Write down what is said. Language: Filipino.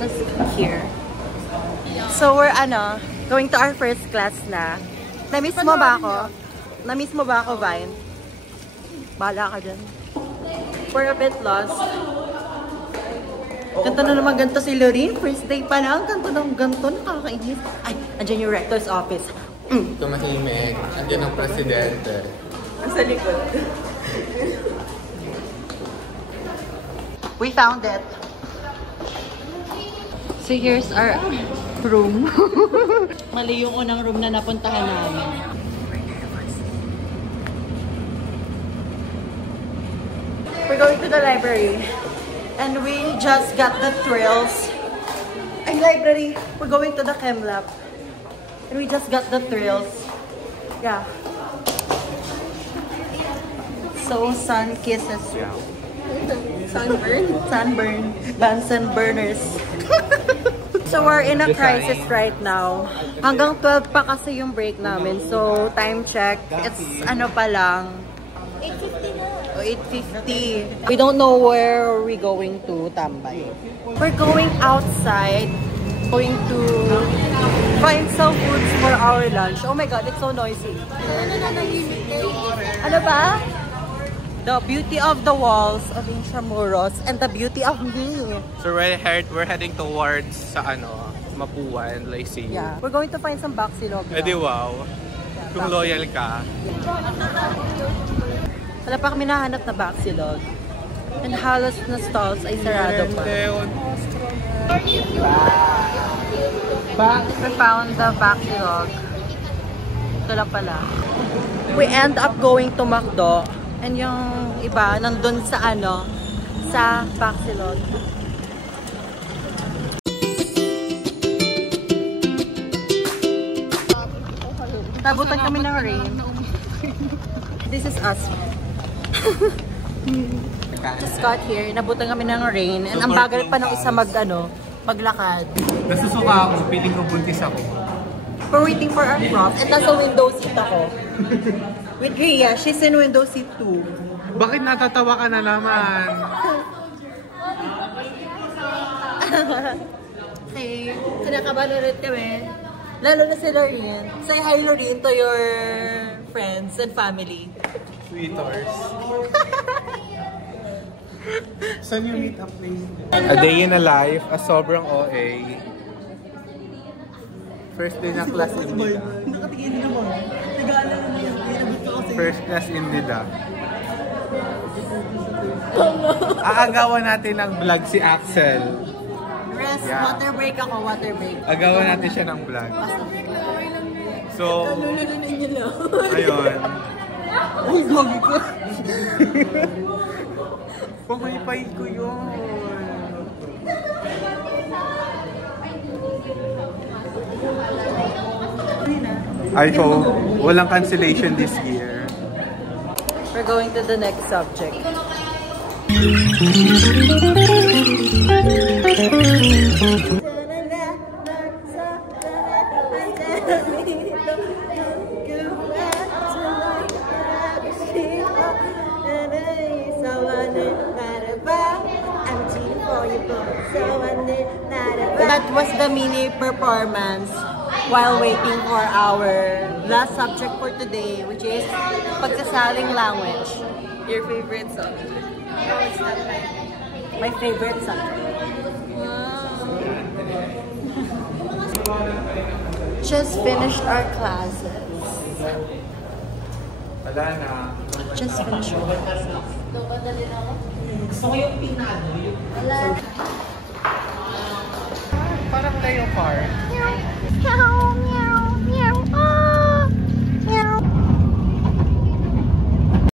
just here. So we're going to our first class na. Na-miss mo ba ako? Na-miss mo ba ako, Vine? Bahala ka dyan. We're a bit lost. Ganto na naman ganto si Lorene. First day pa lang. Ganto ng ganto. Nakakainis. Ay, andyan yung rector's office. Tumahimik. Andyan ang presidente. Sa likod. We found it. So here's our room. Mali yung unang room na napuntahan namin. We're going to the library. And we just got the thrills. Ay, library! We're going to the chem lab. And we just got the thrills. Yeah. So, sun kisses. Yeah. Sunburn? Sunburn. Bunsen burners. So, we're in a crisis right now. Hanggang 12 pa kasi yung break namin. So, time check. It's ano pa lang. 8:50 na. 8:50. We don't know where we're going to tambay. We're going outside. Going to find some foods for our lunch. Oh my god, it's so noisy. Ano ba? The beauty of the walls of Intramuros and the beauty of me. So we're heading towards sa Mapua and Lyceum. Yeah. We're going to find some baksilog. Eh di wow. Kung loyal ka. Wala pa kami nahanap na baksilog. And halos na stalls ay sarado pa. We found the baksilog. Ito lang pala. We end up going to McDo. And yung iba, nandun sa sa baksilog. Nabutan kami ng rain. This is us. Just got here. Nabutan kami ng rain. And ang bagal pa ng isa maglakad. Nasusuka ako. Piling ko buntis ako. We're waiting for our prof. And nasa window seat ako. With Rhea, she's in window seat 2. Bakit natatawa ka na naman? Okay, kinakabahan ulit kami. Lalo na si Lorene. Say hi, Lorene, to your friends and family. Sweeters. Saan yung meet up place? A day in a life, a sobrang OA. First day na class in Nida. Nakatingin naman. Nag-aalala na yun. First class in Nida. Aagawan natin ng vlog si Axel. Rest, Yeah. water break ako, water break. Agawan natin siya ng vlog. So, Lulununin niyo lang. ayun. Ay, gagi ko. Pamaypay ko yun. I hope walang cancellation this year. We're going to the next subject. That was the mini performance while waiting for our last subject for today, which is pagsasaling language. Your favorite subject? No, it's not my favorite subject. Wow. Just finished our classes. Wala na. Just finished our classes. Gusto ko yung pinado. Parang leopard. Help me.